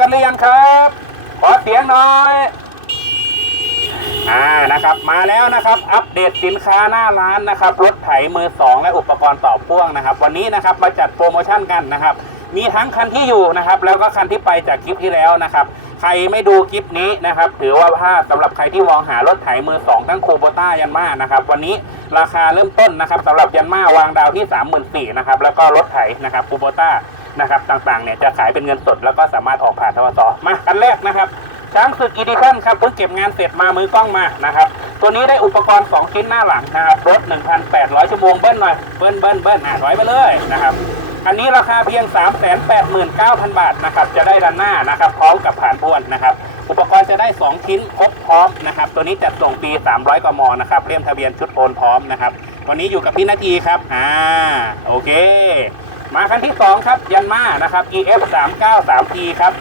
กันหรือยังครับ ขอเสียงหน่อยอ่านะครับมาแล้วนะครับ อัปเดตสินค้าหน้าร้านนะครับรถไถมือสองและอุปกรณ์ต่อพ่วงนะครับ วันนี้นะครับมาจัดโปรโมชั่นกันนะครับ มีทั้งคันที่อยู่นะครับ แล้วก็คันที่ไปจากคลิปที่แล้วนะครับ ใครไม่ดูคลิปนี้นะครับ ถือว่าพลาดสำหรับใครที่มองหารถไถมือสองทั้งโคโบต้ายันมานะครับ วันนี้ราคาเริ่มต้นนะครับสำหรับยันมาวางดาวที่ 3 4 0 0 0นะครับแล้วก็รถไถนะครับโคโบต้า นะครับต่างๆเนี่ยจะขายเป็นเงินสดแล้วก็สามารถออกผ่านทวสมากันแรกนะครับช้างศึกอีดิชั่นครับเพิ่งเก็บงานเสร็จมามือกล้องมานะครับ ตัวนี้ได้อุปกรณ์ 2 ชิ้นหน้าหลังนะครับรถ 1,800 ชั่วโมงเบิ้ลหน่อยเบิ้ลเบิ้ลเบิ้ลอะถอยไปเลยนะครับอันนี้ราคาเพียง 389,000 บาทนะครับจะได้ด้านหน้านะครับพร้อมกับผ่านพวนนะครับอุปกรณ์จะได้ 2 ชิ้นครบพร้อมนะครับตัวนี้จัดส่งปี 300กมนะครับเล่มทะเบียนชุดโอนพร้อมนะครับวันนี้อยู่กับพี่นาทีครับอ่าโอเค มาคันที่ 2 ครับยันมานะครับ EF 393 e ครับ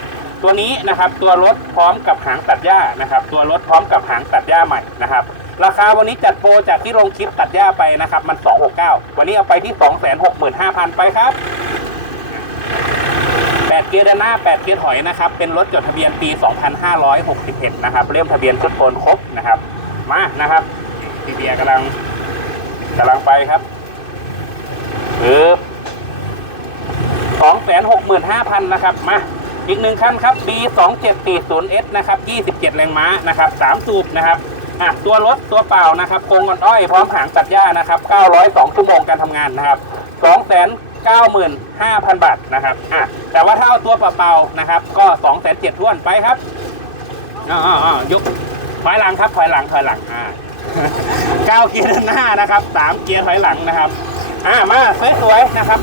ตัวนี้นะครับตัวรถพร้อมกับหางตัดหญ้านะครับ ตัวรถพร้อมกับหางตัดหญ้าใหม่นะครับ ราคาวันนี้จัดโปรจากที่ลงคลิปตัดหญ้าไปนะครับ มัน 269 วันนี้เอาไปที่ 265,000 ไปครับ 8 เกียร์ด้านหน้า 8 เกียร์ถอยนะครับ เป็นรถจดทะเบียนปี 2561 นะครับเล่มทะเบียนชุดโอนครบนะครับ มานะครับพี่เบียร์กำลังกำลังไปครับปึ๊บ สองแสนหกหมื่นห้าพันนะครับมาอีกหนึ่งคันครับ B 2 7 4 0 S นะครับ 27 แรงม้านะครับ 3 สูบนะครับอะตัวรถตัวเปล่านะครับโครงอ่อนอ้อยพร้อมหางตัดหญ้านะครับ902 ชั่วโมงการทำงานนะครับ295,000 บาทนะครับอะแต่ว่าถ้าเอาตัวเปล่าๆนะครับ ก็207,000ท้วนไปครับอ่าๆๆยกถอยหลังครับถอยหลังถอยหลังอ่าเก้าเกียร์หน้านะครับสามเกียร์ถอยหลังนะครับอ่ามาสวยๆนะครับ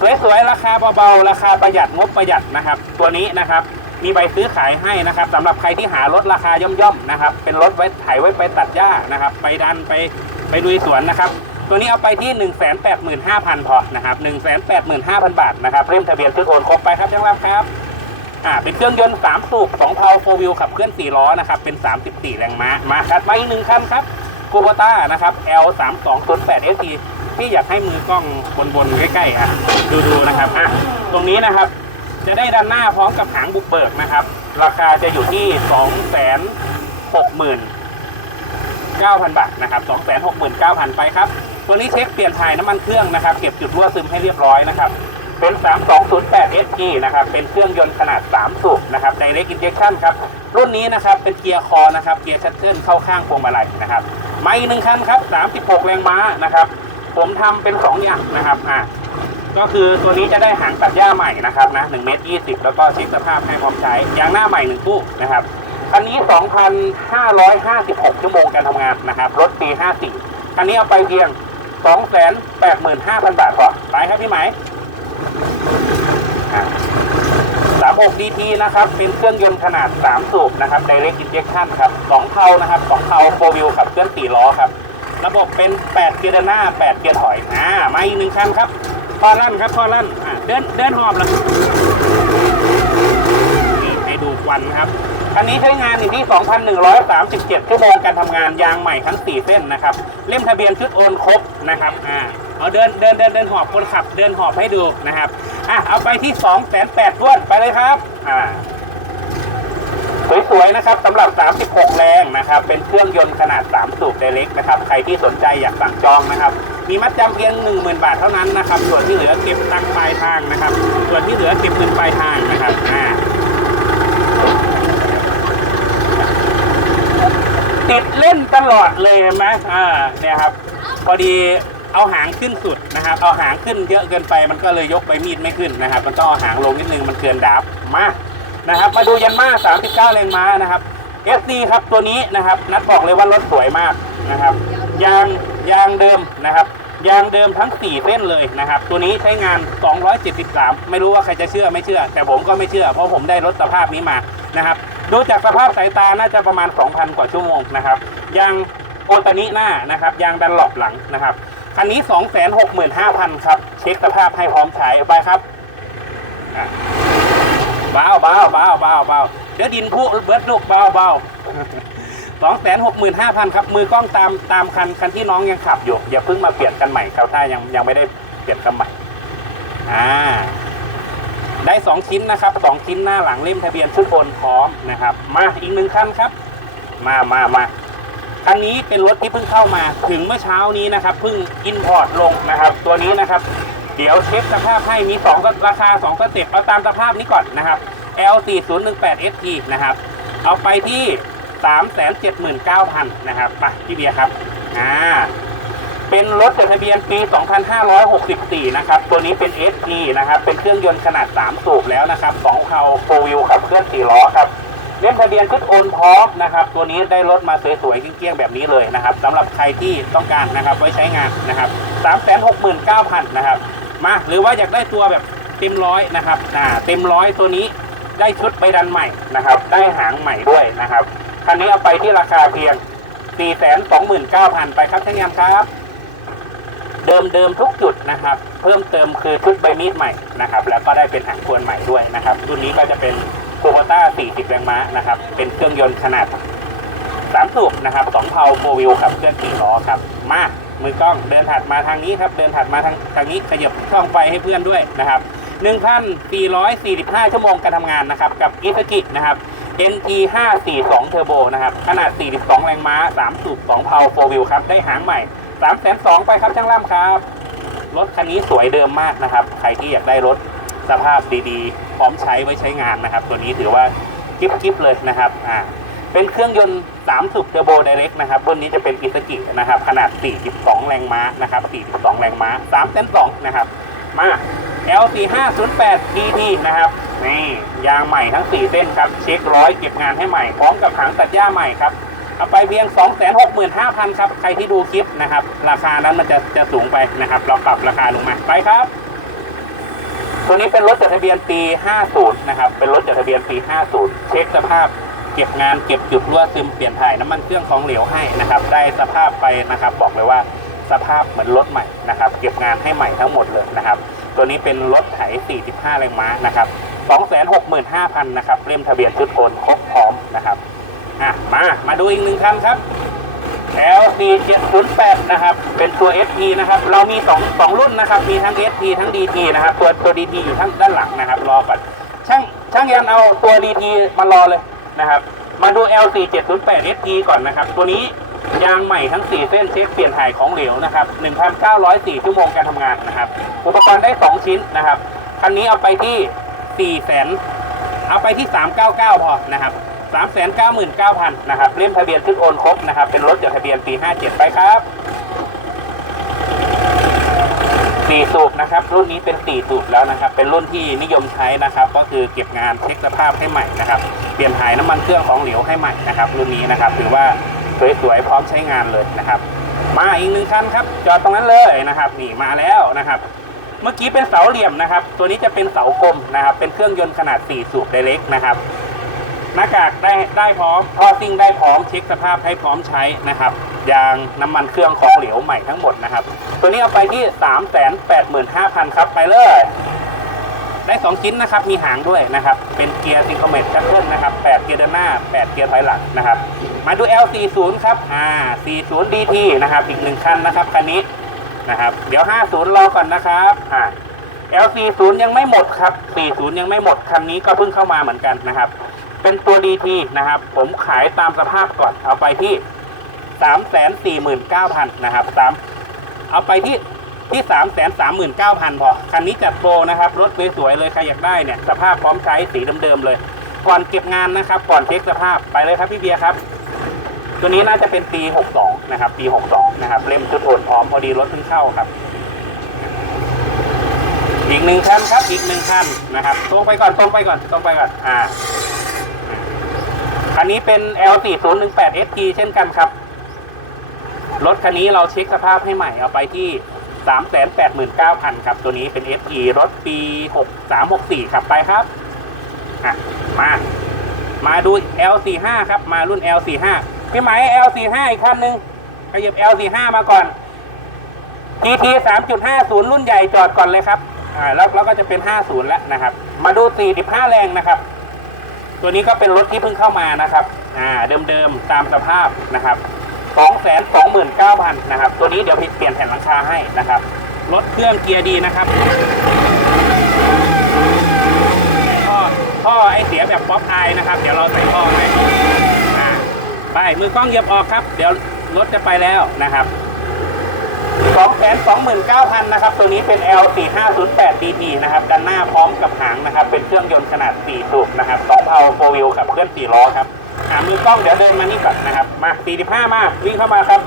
สวยๆราคาเบาๆราคาประหยัดงบประหยัดนะครับ ตัวนี้นะครับมีใบซื้อขายให้นะครับสำหรับใครที่หารถราคาย่อมๆนะครับ เป็นรถไว้ไถไว้ไปตัดหญ้านะครับ ไปดันไปไปลุยสวนนะครับ ตัวนี้เอาไปที่ 1 8 5 0 0 0 พอนะครับ1 8 5 0 0 0 บาทนะครับเล่มทะเบียนชุดโอนครบไปครับยังรับครับอ่าเป็นเครื่องยนต์3สูบ2เพาโฟวิลขับเคลื่อน4ล้อนะครับเป็น 34 แรงม้ามาคัดมาอีกหนึ่งคันครับกูบต้านะครับ L 3 2 0 8 ST ที่อยากให้มือกล้องบนๆใกล้ๆอะดูๆนะครับอะตรงนี้นะครับ จะได้ด้านหน้าพร้อมกับหางบุกเบิกนะครับ ราคาจะอยู่ที่2 6 0 0 0 9,000บาทนะครับ269,000ไปครับตัวนี้เช็คเปลี่ยนถ่ายน้ำมันเครื่องนะครับ เก็บจุดรั่วซึมให้เรียบร้อยนะครับเป็น 3208 SG นะครับ เป็นเครื่องยนต์ขนาด 3 สูบนะครับ Direct Injection ครับ รุ่นนี้นะครับ เป็นเกียร์คอนะครับ เกียร์ชัตเทิลเข้าข้างพวงมาลัยนะครับ ไมาอีกหนึ่งคันครับ 36 แรงม้านะครับ ผมทำเป็น2ออย่างนะครับอ่าก็คือตัวนี้จะได้หางตัดหญ้าใหม่นะครับนะ1เมตร20แล้วก็เช็คสภาพให้พร้อมใช้ยางหน้าใหม่1คู่นะครับคันนี้ 2,556 ชั่วโมงการทำงานนะครับรถปี 54คันนี้เอาไปเพียง 285,000 บาทพอไปครับพี่ไหมอะ36 DT นะครับ เป็นเครื่องยนต์ขนาด 3 สูบนะครับ Direct Injection ครับ 2เทานะครับ 2เทา4 wheel ขับเคลื่อน4ล้อครับ ระบบเป็น 8 เกียร์หน้า 8 เกียร์ถอย อ่า มาอีกหนึ่งคันครับพอลั่นครับพอลั่นอ่าเดินเดินหอบเลยนี่ให้ดูควันครับคันนี้ใช้งานอยู่ที่ 2,137 ชั่วโมงการทำงานยางใหม่ทั้ง 4 เส้นนะครับ เล่มทะเบียนชุดโอนครบนะครับ อ่า เอาเดินเดินเดินเดินหอบคนขับ เดินหอบให้ดูนะครับ อะ เอาไปที่ 2 8 0 0 0ท้วนไปเลยครับ อ่า สวยๆนะครับสำหรับ 36 แรงนะครับ เป็นเครื่องยนต์ขนาด 3 สูบไดเล็กนะครับ ใครที่สนใจอยากสั่งจองนะครับ มีมัดจำเพียง 10,000 บาทเท่านั้นนะครับ ส่วนที่เหลือเก็บตังปลายทางนะครับ ส่วนที่เหลือเก็บเงินปลายทางนะครับอ่าติดเล่นตลอดเลยเห็นไหมอ่าเนี่ยครับ พอดีเอาหางขึ้นสุดนะครับ เอาหางขึ้นเยอะเกินไปมันก็เลยยกใบมีดไม่ขึ้นนะครับ มันต้องเอาหางลงนิดนึงมันเกินดับมา นะครับ มาดูยันมา39แรงม้านะครับ SD ครับตัวนี้นะครับ นัดบอกเลยว่ารถสวยมากนะครับ ยางยางเดิมนะครับ ยางเดิมทั้ง 4เส้นเลยนะครับ ตัวนี้ใช้งาน 273 ไม่รู้ว่าใครจะเชื่อไม่เชื่อ แต่ผมก็ไม่เชื่อ เพราะผมได้รถสภาพนี้มานะครับดูจากสภาพสายตาน่าจะประมาณ 2,000 กว่าชั่วโมงนะครับ ยางโอตานิหน้านะครับ ยางดันหลบหลังนะครับคันนี้ 265,000 ครับ เช็คสภาพให้พร้อมใช้ไปครับอะ เบาเบาเบาเบาเบาเดี๋ยวดินพุเบิร์ดลูกเบาเบาสองแสนหกหมื่นห้าพันครับ มือกล้องตามตามคันคันที่น้องยังขับอยู่ อย่าเพิ่งมาเปลี่ยนกันใหม่ครับถ้ายังยังไม่ได้เปลี่ยนกันใหม่อ่าได้2ชิ้นนะครับ2ชิ้นหน้าหลังเล่มทะเบียนชุดโอนพร้อมนะครับ มาอีกหนึ่งคันครับ มามามาคันนี้เป็นรถที่เพิ่งเข้ามาถึงเมื่อเช้านี้นะครับเพิ่งอินพอร์ตลงนะครับ ตัวนี้นะครับ เดี๋ยวเช็คสภาพให้มี2ก็ราคา2ก็เต็ปเอาตามสภาพนี้ก่อนนะครับ L4018 ST นะครับ เอาไปที่ 379,000นะครับไปพี่เบียร์ครับอ่าเป็นรถจดทะเบียนปี 2564 นะครับ ตัวนี้เป็น SE นะครับ เป็นเครื่องยนต์ขนาด 3 สูบแล้วนะครับ2เขาโฟวิวขับเคลื่อน4ล้อครับเล่มทะเบียนชุดโอนพร้อมนะครับ ตัวนี้ได้รถมาสวยๆเกี้ยงๆแบบนี้เลยนะครับสำหรับใครที่ต้องการนะครับไว้ใช้งานนะครับ 369,000 นะครับ มาหรือว่าอยากได้ตัวแบบเต็มร้อยนะครับอ่าเต็มร้อยตัวนี้ได้ชุดใบดันใหม่นะครับ ได้หางใหม่ด้วยนะครับคันนี้เอาไปที่ราคาเพียง 429,000 ไปครับท่านงามครับ เดิมเดิมทุกจุดนะครับ เพิ่มเติมคือชุดใบมีดใหม่นะครับ แล้วก็ได้เป็นหางควนใหม่ด้วยนะครับรุ่นนี้ก็จะเป็นโคโบต้า 40 แรงม้านะครับ เป็นเครื่องยนต์ขนาด 3 สูบนะครับ2เพาโฟวิวขับเคลื่อน4ล้อครับ มา มือกล้องเดินถัดมาทางนี้ครับ เดินถัดมาทางทางนี้ขยับช่องไฟให้เพื่อนด้วยนะครับ 1,445 ชั่วโมงการทำงานนะครับ กับอิสกินะครับ NT 542 Turbo นะครับ ขนาด 42 แรงม้า 3 สูบ 2 เพาโฟวิวครับ ได้หางใหม่3 2 0 0ไปครับช่างล่ำครับ รถคันนี้สวยเดิมมากนะครับ ใครที่อยากได้รถสภาพดีๆ พร้อมใช้ไว้ใช้งานนะครับ ตัวนี้ถือว่ากิ๊บกิ๊บเลยนะครับ อ่า เป็นเครื่องยนต์3สูบเทอร์โบไดเรกนะครับรุ่นนี้จะเป็นอิสกินะครับ ขนาด 42 แรงม้านะครับ 42 แรงม้า3เส้น2นะครับ มา L4508 DT นะครับ นี่ยางใหม่ทั้ง 4 เส้นครับ เช็คร้อยเก็บงานให้ใหม่ พร้อมกับถังตัดหญ้าใหม่ครับเอาไปเพียง 265,000 ครับ ใครที่ดูคลิปนะครับ ราคานั้นมันจะจะสูงไปนะครับ เราปรับราคาลงมา ไปครับ ตัวนี้เป็นรถจดทะเบียนปี 50 นะครับ เป็นรถจดทะเบียนปี 50 เช็คสภาพ เก็บงานเก็บจุดรั่วซึมเปลี่ยนถ่ายน้ำมันเครื่องของเหลวให้นะครับ ได้สภาพไปนะครับ บอกเลยว่าสภาพเหมือนรถใหม่นะครับ เก็บงานให้ใหม่ทั้งหมดเลยนะครับ ตัวนี้เป็นรถไถ 45 แรงม้านะครับ 265,000 นะครับเล่มทะเบียนชุดโอนครบพร้อมนะครับอะมา มาดูอีกหนึ่งคันครับ L4708 นะครับ เป็นตัว SP นะครับ เรามี2 2รุ่นนะครับ มีทั้ง SP ทั้ง DT นะครับ ตัวตัว DT อยู่ทั้งด้านหลังนะครับ รอก่อนช่างช่างยันเอาตัว DT มารอเลย นะครับ มาดู L4708 SP ก่อนนะครับ ตัวนี้ยางใหม่ทั้ง 4 เส้นเช็คเปลี่ยนถ่ายของเหลวนะครับ 1,904 ชั่วโมงการทำงานนะครับ อุปกรณ์ได้ 2 ชิ้นนะครับ คันนี้เอาไปที่4 0 0 0 0เอาไปที่ 399 พอนะครับ 399,000 นะครับ เล่มทะเบียนขึ้นโอนครบนะครับ เป็นรถจดทะเบียนปี 57 ไปครับ สี่สูบนะครับ รุ่นนี้เป็นสี่สูบแล้วนะครับ เป็นรุ่นที่นิยมใช้นะครับ ก็คือเก็บงานเช็คสภาพให้ใหม่นะครับ เปลี่ยนถ่ายน้ำมันเครื่องของเหลวให้ใหม่นะครับ รุ่นนี้นะครับถือว่าสวยๆพร้อมใช้งานเลยนะครับ มาอีกหนึ่งคันครับ จอดตรงนั้นเลยนะครับ นี่มาแล้วนะครับ เมื่อกี้เป็นเสาเหลี่ยมนะครับ ตัวนี้จะเป็นเสากลมนะครับ เป็นเครื่องยนต์ขนาด4สูบไดเรกนะครับหน้ากากได้ได้พร้อมท่อซิ่งได้พร้อมเช็คสภาพให้พร้อมใช้นะครับ ยางน้ำมันเครื่องของเหลวใหม่ทั้งหมดนะครับ ตัวนี้เอาไปที่ 385,000 ครับ ไปเลย ได้ 2 ชิ้นนะครับ มีหางด้วยนะครับ เป็นเกียร์ซิงโครเมตชัตเทิลนะครับ 8 เกียร์เดินหน้า 8 เกียร์ถอยหลังนะครับ มาดู L40 ครับ อ่า 40 DT นะครับ อีกหนึ่งคันนะครับคันนี้นะครับ เดี๋ยว 50 รอก่อนนะครับ อ่า L40 ยังไม่หมดครับ 40 ยังไม่หมดคันนี้ก็เพิ่งเข้ามาเหมือนกันนะครับ เป็นตัว DT นะครับ ผมขายตามสภาพก่อน เอาไปที่ 349,000นะครับสามเอาไปที่ที่ 339,000 พอ คันนี้จัดโปรนะครับ รถสวยๆเลย ใครอยากได้เนี่ย สภาพพร้อมใช้สีเดิมๆเลย ก่อนเก็บงานนะครับ ก่อนเช็คสภาพไปเลยครับพี่เบียร์ครับ ตัวนี้น่าจะเป็นปี 62 นะครับ ปี 62 นะครับ เล่มชุดโอนพร้อมพอดีรถเพิ่งเข้าครับ อีกหนึ่งคันครับ อีกหนึ่งคันนะครับตรงไปก่อนตรงไปก่อนตรงไปก่อน อ่า คันนี้เป็น L4018 ST เช่นกันครับ รถคันนี้เราเช็คสภาพให้ใหม่เอาไปที่ 389,000 ครับ ตัวนี้เป็น SE รถปี 6364 ครับไปครับอะมามาดู L45 ครับ มารุ่น L45 พี่ไหม L45 อีกคันหนึ่งขยับ L45 มาก่อน TT 3.50 รุ่นใหญ่จอดก่อนเลยครับอ่าแล้วแล้วก็จะเป็น 50 แล้วนะครับ มาดู 45 แรงนะครับ ตัวนี้ก็เป็นรถที่เพิ่งเข้ามานะครับ อ่าเดิมๆตามสภาพนะครับ 229,000นะครับ ตัวนี้เดี๋ยวพี่เปลี่ยนแผ่นหลังคาให้นะครับ รถเครื่องเกียร์ดีนะครับท่อพ่อไอเสียแบบป๊อปอายนะครับ เดี๋ยวเราใส่ท่อให้อ่าไป มือกล้องเหยียบออกครับ เดี๋ยวรถจะไปแล้วนะครับสองแสนสองหมื่นเก้าพันนะครับ ตัวนี้เป็น L 4 5 0 8 DT นะครับ ด้านหน้าพร้อมกับหางนะครับ เป็นเครื่องยนต์ขนาด 4 สูบนะครับ 2 เพาโฟวิลกับเคลื่อน4ล้อครับ อ่ามือกล้องเดี๋ยวเดินมานี่ก่อนนะครับ มา45มาวิ่งเข้ามาครับ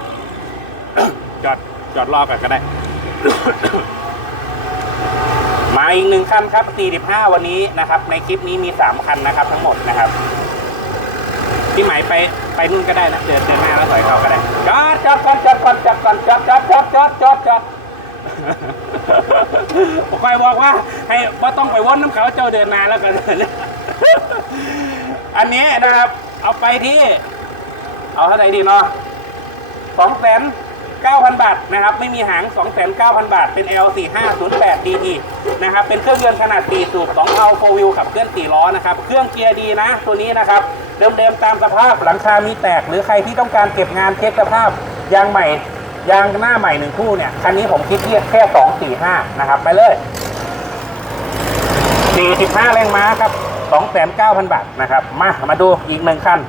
จอดจอดรอก่อนก็ได้ มาอีกหนึ่งคันครับ45วันนี้นะครับ ในคลิปนี้มี 3 คันนะครับ ทั้งหมดนะครับพี่หมายไปไปนู่นก็ได้นะเดินเดินหน้าแล้วถอยเข้าก็ได้จอดจอดก่อนจอดก่อนจอดก่อนจอดจอดจอดจอดจอดจอดคอยบอกว่า ให้ว่าต้องไปวนน้ำเขาเจ้าเดินหนาแล้วกันอันนี้นะครับ เอาไปที่ เอาเท่าไหร่ดีเนาะสองแสนเก้าพันบาทนะครับ ไม่มีหางสองแสนเก้าพันบาท เป็น L 4 5 0 8 DT นะครับ เป็นเครื่องยนต์ขนาด4สูบ2เทาโฟวิลขับเคลื่อน4ล้อนะครับ เครื่องเกียร์ดีนะ ตัวนี้นะครับ เดิมๆตามสภาพหลังคามีแตก หรือใครที่ต้องการเก็บงานเช็คสภาพยางใหม่ยางหน้าใหม่หนึ่งคู่เนี่ย คันนี้ผมคิดเทียบแค่2 4 5นะครับ ไปเลย45แรงม้าครับ 29,000บาทนะครับ มา มาดูอีกหนึ่งคัน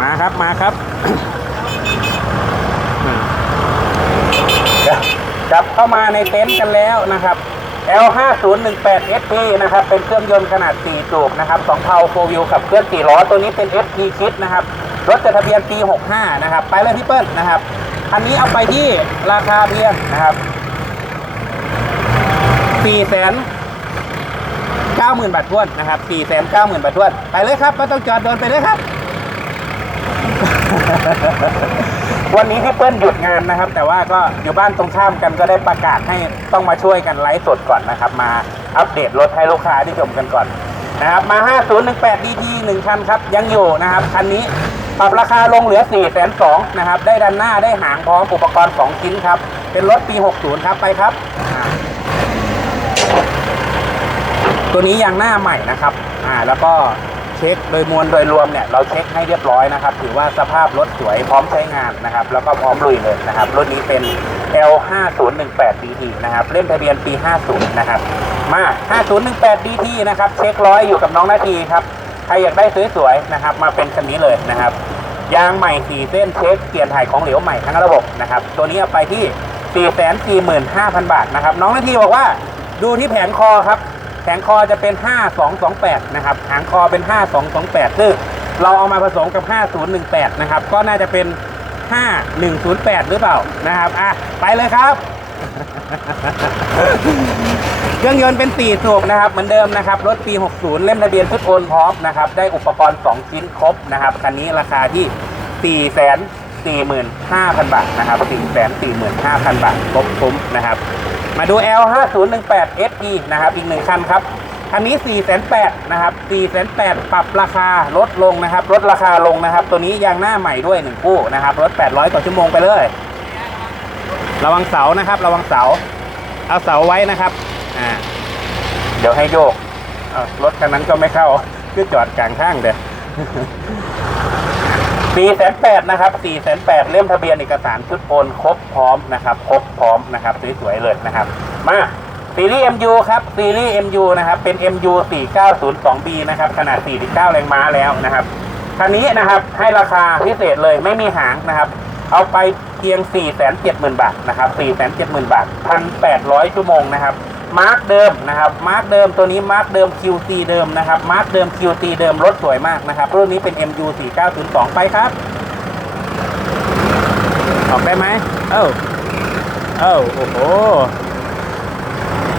มาครับ มาครับกลับเข้ามาในเต็นท์กันแล้วนะครับ L5018 SP นะครับ เป็นเครื่องยนต์ขนาด 4 สูบนะครับ 2เพาโฟวิวขับเคลื่อน4ล้อ ตัวนี้เป็น SP คิดนะครับ รถจดทะเบียนปี 65 นะครับ ไปเลยพี่เปิ้ลนะครับอันนี้เอาไปที่ราคาเพียงนะครับ4แสน 90,000 บาททวนนะครับ4แสน90,000 บาททวนไปเลยครับไม่ต้องจอดเดินไปเลยครับ วันนี้พี่เปิ้ลหยุดงานนะครับ แต่ว่าก็อยู่บ้านตรงข้ามกันก็ได้ประกาศให้ต้องมาช่วยกันไลฟ์สดก่อนนะครับ มาอัปเดตรถให้ลูกค้าที่ชมกันก่อนนะครับมา 5018 DT 1คันครับ ยังอยู่นะครับคันนี้ปรับราคาลงเหลือ 4 2 0 0 0นะครับ ได้ดันหน้าได้หางพร้อมอุปกรณ์ 2 ชิ้นครับ เป็นรถปี 60 ครับ ไปครับ ตัวนี้ยางหน้าใหม่นะครับอ่าแล้วก็เช็คโดยมวลโดยรวมเนี่ยเราเช็คให้เรียบร้อยนะครับ ถือว่าสภาพรถสวยพร้อมใช้งานนะครับ แล้วก็พร้อมลุยเลยนะครับ รถนี้เป็น L5018 DT นะครับ เล่มทะเบียนปี 50 นะครับ มา 5018 DT นะครับ เช็คร้อยอยู่กับน้องนาทีครับ ใครอยากได้สวยๆนะครับ มาเป็นคันนี้เลยนะครับ ยางใหม่4เส้นเช็คเปลี่ยนถ่ายของเหลวใหม่ทั้งระบบนะครับ ตัวนี้เอาไปที่ 445,000 บาทนะครับ น้องนาทีบอกว่าดูที่แผงคอครับ แผงคอจะเป็น 5228 นะครับหางคอเป็น 5228ซึ่งเราเอามาผสมกับ 5018 นะครับ ก็น่าจะเป็น 5108 หรือเปล่านะครับ อะ ไปเลยครับ เครื่องยนต์เป็น4สูบนะครับ เหมือนเดิมนะครับ รถปี 60 เล่มทะเบียนชุดโอนพร้อมนะครับ ได้อุปกรณ์ 2 ชิ้นครบนะครับ คันนี้ราคาที่4 4 5 0 0 0 บาทนะครับ4 4 5 0 0 0 บาทครบคุ้มนะครับ มาดู L 5 0 1 8 SE นะครับ อีกหนึ่งคันครับคันนี้ 4 8 0 0นะครับ4 8 0 0ปรับราคาลดลงนะครับ ลดราคาลงนะครับ ตัวนี้ยางหน้าใหม่ด้วย1คู่นะครับรถ800ต่อชั่วโมงไปเลย ระวังเสานะครับ ระวังเสา เอาเสาไว้นะครับ อ่า เดี๋ยวให้โยกรถคันนั้นก็ไม่เข้า คือจอดกลางข้างเด้อ สี่แสนแปดนะครับสี่แสนแปดเล่มทะเบียนเอกสารชุดโอนครบพร้อมนะครับครบพร้อมนะครับสวยๆเลยนะครับ มาซีรีส์ MU ครับซีรีส์ MU นะครับเป็น MU 4902B นะครับขนาด 49 แรงม้าแล้วนะครับคันนี้นะครับให้ราคาพิเศษเลยไม่มีหางนะครับเอาไปเพียง 470,000 บาทนะครับ 470,000 บาท 1,800 ชั่วโมงนะครับ มาร์กเดิมนะครับมาร์กเดิมตัวนี้มาร์กเดิม QC เดิมนะครับมาร์กเดิม QC เดิมรถสวยมากนะครับรุ่นนี้เป็น MU 4902ไปครับ ออกได้ไหมเอ้าเอ้าโอ้โห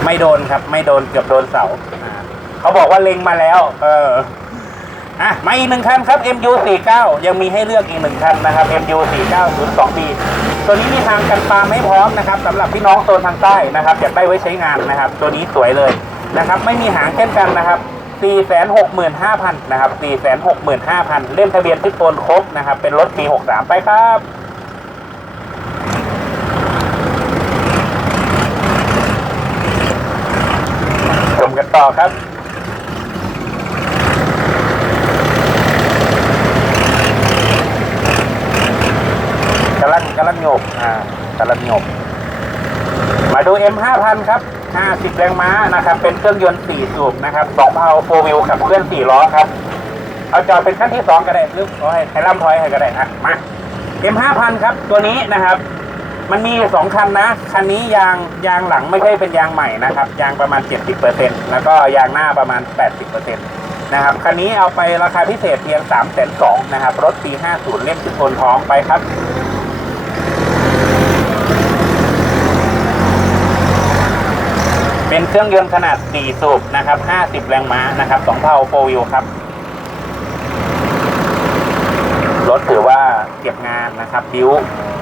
ไม่โดนครับ ไม่โดนเกือบโดนเสาอ่าเขาบอกว่าเล็งมาแล้ว เอออะมาอีกหนึ่งคันครับ MU 49 ยังมีให้เลือกอีกหนึ่งคันนะครับ MU 4902B ตัวนี้มีทางกันปาล์มให้พร้อมนะครับสำหรับพี่น้องโซนทางใต้นะครับอยากได้ไว้ใช้งานนะครับ ตัวนี้สวยเลยนะครับ ไม่มีหางเช่นกันนะครับ 465,000นะครับ465,000 เล่มทะเบียนที่โอนครบนะครับ เป็นรถปี 63 ไปครับชมกันต่อครับ กำลังกำลังโยกอ่ากำลังโยกมาดู M 5 0 0 0ครับ 50 แรงม้านะครับ เป็นเครื่องยนต์ 4 สูบนะครับ2เพาโฟวิลขับเคลื่อน 4 ล้อครับ เอาจอดเป็นขั้นที่ 2 ก็ได้หรือเอให้ให้ล่ำถอยให้ก็ได้อะมา M 5 0 0ครับ ตัวนี้นะครับ มันมีอยู่สองคันนะ คันนี้ยางยางหลังไม่ใช่เป็นยางใหม่นะครับ ยางประมาณ 70%แล้วก็ยางหน้าประมาณ 80%นะครับ คันนี้เอาไปราคาพิเศษเพียง 3 2 0 0 0นะครับ รถปี50 เล่มจุดโอนท้องไปครับ เป็นเครื่องยนต์ขนาด 4 สูบนะครับ 50 แรงม้านะครับ2เพาโฟวิลครับ รถถือว่าเก็บงานนะครับ บิ้ว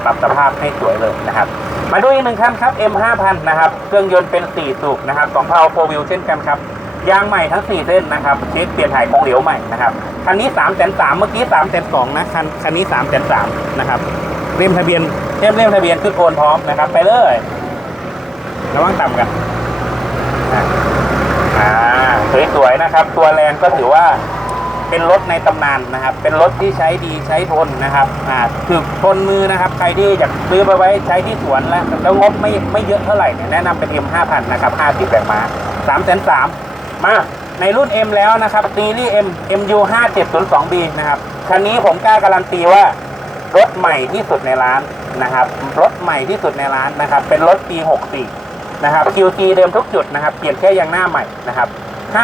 ปรับสภาพให้สวยเลยนะครับ มาดูอีกหนึ่งคันครับ M5000 นะครับ เครื่องยนต์เป็น 4 สูบนะครับ2เพาโฟวิลเช่นกันครับยางใหม่ทั้ง 4 เส้นนะครับเช็คเปลี่ยนถ่ายของเหลวใหม่นะครับ คันนี้3 3 0 0เมื่อกี้3 2 0 0นะ คันคันนี้3 3 0 0นะครับเล่มทะเบียนเล่มเล่มทะเบียนคือโอนพร้อมนะครับ ไปเลยระวังต่ำกัน อ่าสวยๆนะครับ ตัวแรงก็ถือว่าเป็นรถในตำนานนะครับ เป็นรถที่ใช้ดีใช้ทนนะครับอ่าคือทนมือนะครับ ใครที่อยากซื้อไปไว้ใช้ที่สวนแล้วแล้วงบไม่ไม่เยอะเท่าไหร่เนี่ยแนะนำเป็น M 5000 นะครับ50แรงม้า3 3 0 0มาในรุ่น M แล้วนะครับซีรีส์ M MU 5702B นะครับ คันนี้ผมกล้าการันตีว่ารถใหม่ที่สุดในร้านนะครับ รถใหม่ที่สุดในร้านนะครับ เป็นรถปี 64 นะครับ QC เดิมทุกจุดนะครับ เปลี่ยนแค่ยางหน้าใหม่นะครับ5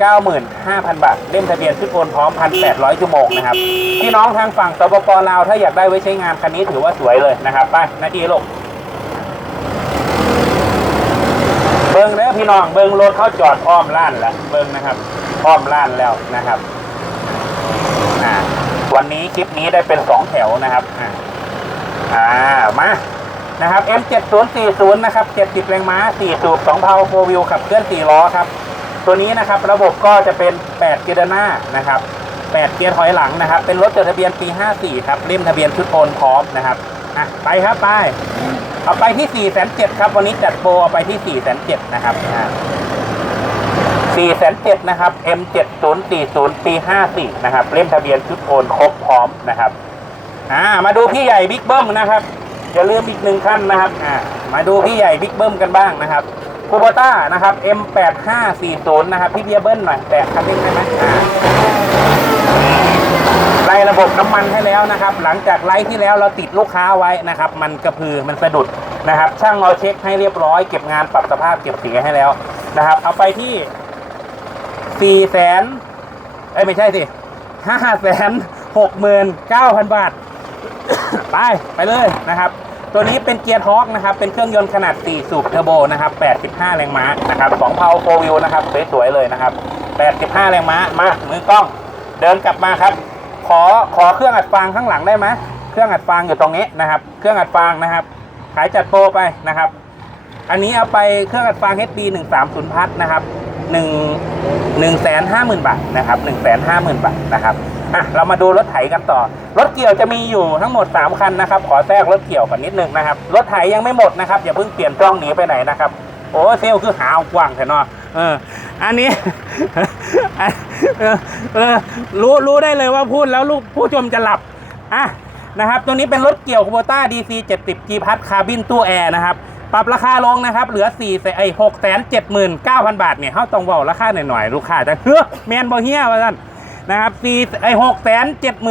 9 5 0 0 0 บาท เล่มทะเบียนชุดโอนพร้อม 1,800 ชั่วโมงนะครับ พี่น้องทางฝั่งสปปลาว ถ้าอยากได้ไว้ใช้งานคันนี้ถือว่าสวยเลยนะครับ ไปนาทีลกเบิ้งแล้วพี่น้องเบิ้งรถเข้าจอดอ้อมล้านแล้วเบิ้งนะครับอ้อมล้านแล้วนะครับวันนี้คลิปนี้ได้เป็นสองแถวนะครับอ่ามา นะครับ M7040 นะครับ70แรงม้า4สูบ2เพาโฟวิลขับเคลื่อน4ล้อครับ ตัวนี้นะครับระบบก็จะเป็น 8 เกียร์หน้านะครับ 8 เกียร์ถอยหลังนะครับ เป็นรถจดทะเบียนปี 54 ครับเล่มทะเบียนชุดโอนพร้อมนะครับอะไปครับไปเอาไปที่ 4,700ครับ วันนี้จัดโปรเอาไปที่ 4,700นะครับอ่า4,700นะครับ M7040 ปี 54 นะครับเล่มทะเบียนชุดโอนครบพร้อมนะครับอ่ามาดูพี่ใหญ่บิ๊กเบิ้มนะครับ อย่าลืมอีกหนึ่งขั้นนะครับอ่ามาดูพี่ใหญ่บิ๊กเบิ้มกันบ้างนะครับคูโบต้านะครับ M8540 นะครับพี่เบียเบิ้ลหน่อยแตะคันเร่งได้ไหมอ่าไล่ระบบน้ำมันให้แล้วนะครับ หลังจากไล่ที่แล้วเราติดลูกค้าไว้นะครับ มันกระพือมันสะดุดนะครับ ช่างเราเช็คให้เรียบร้อยเก็บงานปรับสภาพเก็บเสียให้แล้วนะครับ เอาไปที่4แสนเอ้ยไม่ใช่สิ5แสน6หมื่น9,000บาท ไป ไปเลยนะครับ ตัวนี้เป็นเกียร์ทอกนะครับ เป็นเครื่องยนต์ขนาด 4 สูบเทอร์โบนะครับ 85 แรงม้านะครับ2เพาโฟวิลนะครับ สวยๆเลยนะครับ 85 แรงม้า มา มือกล้อง เดินกลับมาครับ ขอ ขอเครื่องอัดฟางข้างหลังได้ไหมเครื่องอัดฟางอยู่ตรงนี้นะครับ เครื่องอัดฟางนะครับ ขายจัดโปรไปนะครับ อันนี้เอาไปเครื่องอัดฟาง HP 130พัทนะครับ1 1 5 0 0 0 0 บาทนะครับ 1 5 0 0 0 0 บาทนะครับ อะเรามาดูรถไถกันต่อ รถเกี่ยวจะมีอยู่ทั้งหมด 3 คันนะครับ ขอแทรกรถเกี่ยวก่อนนิดนึงนะครับ รถไถยังไม่หมดนะครับ อย่าเพิ่งเปลี่ยนช่องหนีไปไหนนะครับ โอ้เซลคือหาวกว้างแค่นอเออ อันนี้รู้รู้ได้เลยว่าพูดแล้วลูกผู้ชมจะหลับ อะนะครับ ตัวนี้เป็นรถเกี่ยวคูโบต้า DC 70 G พัทคาบินตู้แอร์นะครับปรับราคาลงนะครับ เหลือ4แสนไอ้6แสน79,000บาทเนี่ยเขาต้องเว้าราคาหน่อยๆ ลูกค้าจะเฮ้อแมนบ่เฮียว่าซั่น นะครับ4ไอ้6แสน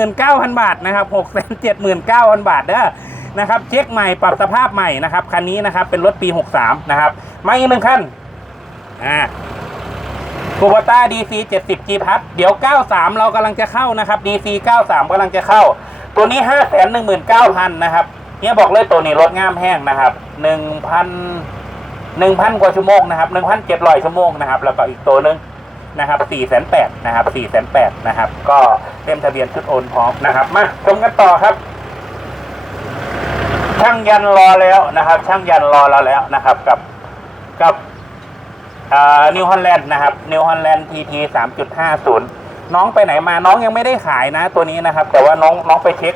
79,000บาทนะครับ6แสน79,000บาทเด้อนะครับเช็คใหม่ปรับสภาพใหม่นะครับคันนี้นะครับเป็นรถปี 63 นะครับมาอีกหนึ่งคันอ่าคูบต้า DC 70 G พัทเดี๋ยว 93 เรากำลังจะเข้านะครับ DC 93กำลังจะเข้า ตัวนี้ 5 1 9 0 0 0 นะครับเนี่ยบอกเลยตัวนี้รถง่ามแห้งนะครับ 1,000 1,000 กว่าชั่วโมงนะครับ1,700 ชั่วโมงนะครับ แล้วก็อีกตัวหนึง นะครับ4 8 0 0นะครับ4 8 0 0นะครับ ก็เต็มทะเบียนชุดโอนพร้อมนะครับ มาชมกันต่อครับช่างยันรอแล้วนะครับ ช่างยันรอเราแล้วนะครับ กับกับนิวฮอลแลนด์นะครับนิวฮอลแลนด์ทีทีสามจุดห้าศูนย์น้องไปไหนมาน้องยังไม่ได้ขายนะตัวนี้นะครับ แต่ว่าน้องน้องไปเช็ค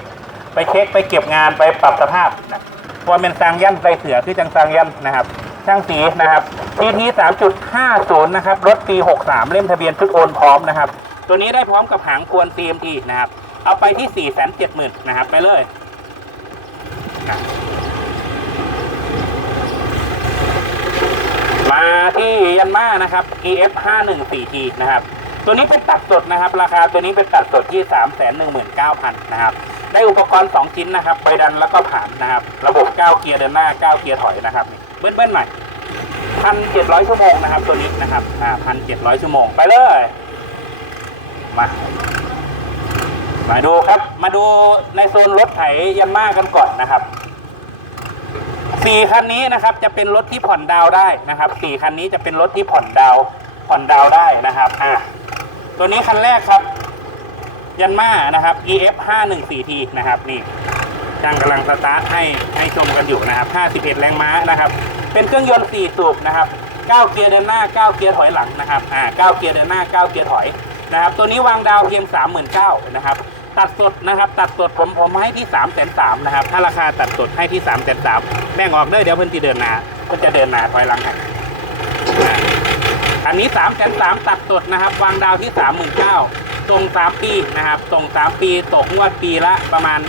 ไปเช็คไปเก็บงานไปปรับสภาพนะว่าเป็นซางยันใส่เสือคือจังซางยันนะครับ ช่างสีนะครับทีทีสามจุดห้าศูนย์นะครับ รถปีหกสามเล่มทะเบียนชุดโอนพร้อมนะครับ ตัวนี้ได้พร้อมกับหางควน CMT นะครับ เอาไปที่สี่แสนเจ็ดหมื่นนะครับ ไปเลยมาที่ยันมานะครับ EF 5 1 4 T นะครับ ตัวนี้เป็นตัดสดนะครับ ราคาตัวนี้เป็นตัดสดที่ 3 1 9 0 0 0นะครับ ได้อุปกรณ์ 2 ชิ้นนะครับ ไปดันแล้วก็ผ่านนะครับ ระบบ 9 เกียร์เดินหน้า 9 เกียร์ถอยนะครับนี่ เบิ้ลเบิ้ลหน่อยพันเจ็ดร้อยชั่วโมงนะครับ ตัวนี้นะครับอ่าพันเจ็ดร้อยชั่วโมงไปเลยมามาดูครับ มาดูในโซนรถไถยันมากันก่อนนะครับสี่คันนี้นะครับจะเป็นรถที่ผ่อนดาวได้นะครับสี่คันนี้จะเป็นรถที่ผ่อนดาวผ่อนดาวได้นะครับอะตัวนี้คันแรกครับยันมานะครับ EF 5 1 4 T นะครับนี่ ช่างกำลังสตาร์ทให้ให้ชมกันอยู่นะครับ 51 แรงม้านะครับ เป็นเครื่องยนต์ 4 สูบนะครับ 9 เกียร์เดินหน้า 9 เกียร์ถอยหลังนะครับ อ่า 9 เกียร์เดินหน้า 9 เกียร์ถอยนะครับ ตัวนี้วางดาวเพียง 39,000นะครับ ตัดสดนะครับ ตัดสดผมผมให้ที่3ามแสนสามนะครับ ถ้าราคาตัดสดให้ที่3ามแสนสามแบ่งออกเด้อเดี๋ยวเพิ่นจะเดินหน้า เพิ่นจะเดินหน้าถอยหลังให้อ่าอันนี้3ามแสนสามตัดสดนะครับ วางดาวที่ 3 9 0 0 0ตรง3ปีนะครับตรง3ปี ตกงวดปีละประมาณ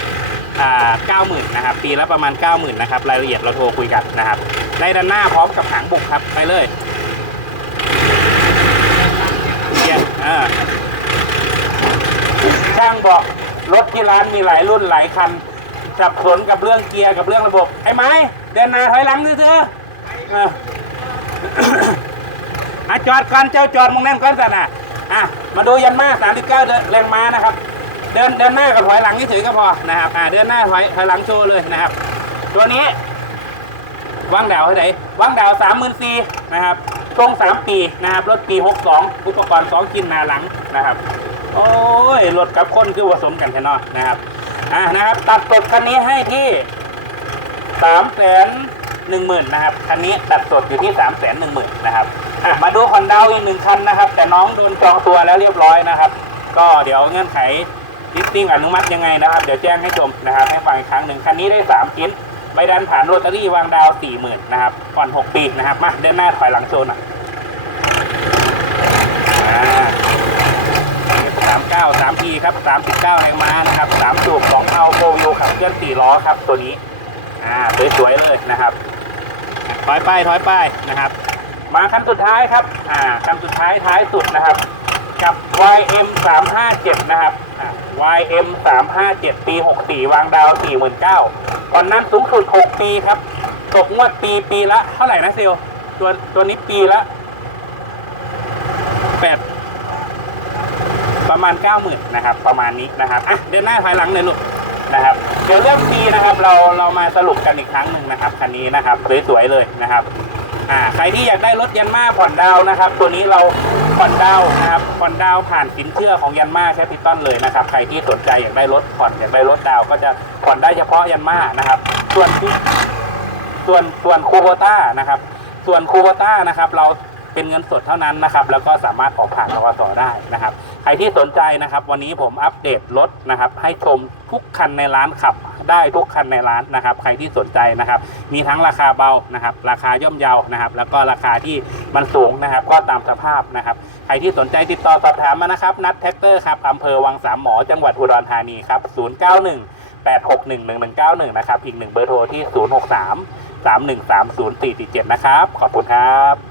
อ่าเก้าหมื่นนะครับปีละประมาณ 90,000นะครับรายละเอียดเราโทรคุยกันนะครับได้ด้านหน้าพร้อมกับหางบุกครับไปเลยเยี่ยมอ่าช่างบอกรถที่ร้านมีหลายรุ่นหลายคันสับสนกับเรื่องเกียร์กับเรื่องระบบไอ้ไม้เดินหน้าถอยหลังเถอะเอออะจอดก่อนเจ้าจอดมึงแน่นก่อนสันอะอะมาดูยันมา39แรงม้านะครับ ดินเดินหน้ากับถอยหลังเฉยๆก็พอนะครับอ่าเดินหน้าถอยถอยหลังโชว์เลยนะครับ ตัวนี้ว่างดาวเท่าไหร่วางดาวสามหมื่นสี่นะครับตรงสามปีนะครับรถปีหกสองอุปกรณ์สองกินหนาหลังนะครับ โอ้ยรถกับคนคือผสมกันแค่นอนะครับอ่านะครับ ตัดสดคันนี้ให้ที่สามแสนหนึ่งหมื่นนะครับคันนี้ตัดสดอยู่ที่สามแสนหนึ่งหมื่นนะครับอะมาดูคอนดาวอีกหนึ่งคันนะครับ แต่น้องโดนจองตัวแล้วเรียบร้อยนะครับ ก็เดี๋ยวเงื่อนไข ลิสติ้งอนุมัติยังไงนะครับ เดี๋ยวแจ้งให้ชมนะครับ ให้ฟังอีกครั้งหนึ่งคันนี้ได้สามชิ้นใบดันผ่านโรตารี่วางดาวสี่หมื่นนะครับผ่อนหกปีนะครับ มาเดินหน้าถอยหลังโชว์หน่อยอ่าสามเก้าสามทีครับสามสิบเก้าแรงม้านะครับสามสูบสองเอาโฟวิวขับเคลื่อนสี่ล้อครับตัวนี้ อ่าสวยๆเลยนะครับถอยไปถอยไปนะครับ มาคันสุดท้ายครับ อ่าคันสุดท้ายท้ายสุดนะครับ กับ YM 357 นะครับ อ่า YM 357ปี64 วางดาว 49ตอนนั้นสูงสุด 6 ปีครับ ตกงวดปีปีละ เท่าไหร่นะเซลตัวตัวนี้ปีละแปดประมาณ 90,000นะครับ ประมาณนี้นะครับ อะ เดินหน้าถอยหลังเลยลูกนะครับ เดี๋ยวเรื่องปีนะครับ เราเรามาสรุปกันอีกครั้งหนึ่งนะครับ คันนี้นะครับ สวยๆเลยนะครับ อ่า ใครที่อยากได้รถยันมาผ่อนดาวนะครับ ตัวนี้เรา ผ่อนดาวนะครับผ่อนดาวผ่านสินเชื่อของยันมาแคปิตอลเลยนะครับ ใครที่สนใจอยากได้รถผ่อนอยากได้รถดาวก็จะผ่อนได้เฉพาะยันมานะครับ ส่วนที่ส่วนส่วนคูโบต้านะครับ ส่วนคูโบต้านะครับ เรา เป็นเงินสดเท่านั้นนะครับ แล้วก็สามารถออกผ่านทกสได้นะครับ ใครที่สนใจนะครับ วันนี้ผมอัปเดตรถนะครับ ให้ชมทุกคันในร้านขับ ได้ทุกคันในร้านนะครับ ใครที่สนใจนะครับ มีทั้งราคาเบานะครับ ราคาย่อมเยานะครับ แล้วก็ราคาที่มันสูงนะครับ ก็ตามสภาพนะครับ ใครที่สนใจติดต่อสอบถามมานะครับ นัดแท็กเตอร์ครับอำเภอวังสามหมอจังหวัดอุดรธานีครับ091 861 1191 นะครับ อีกหนึ่งเบอร์โทรที่ 063 313 0447 นะครับ ขอบคุณครับ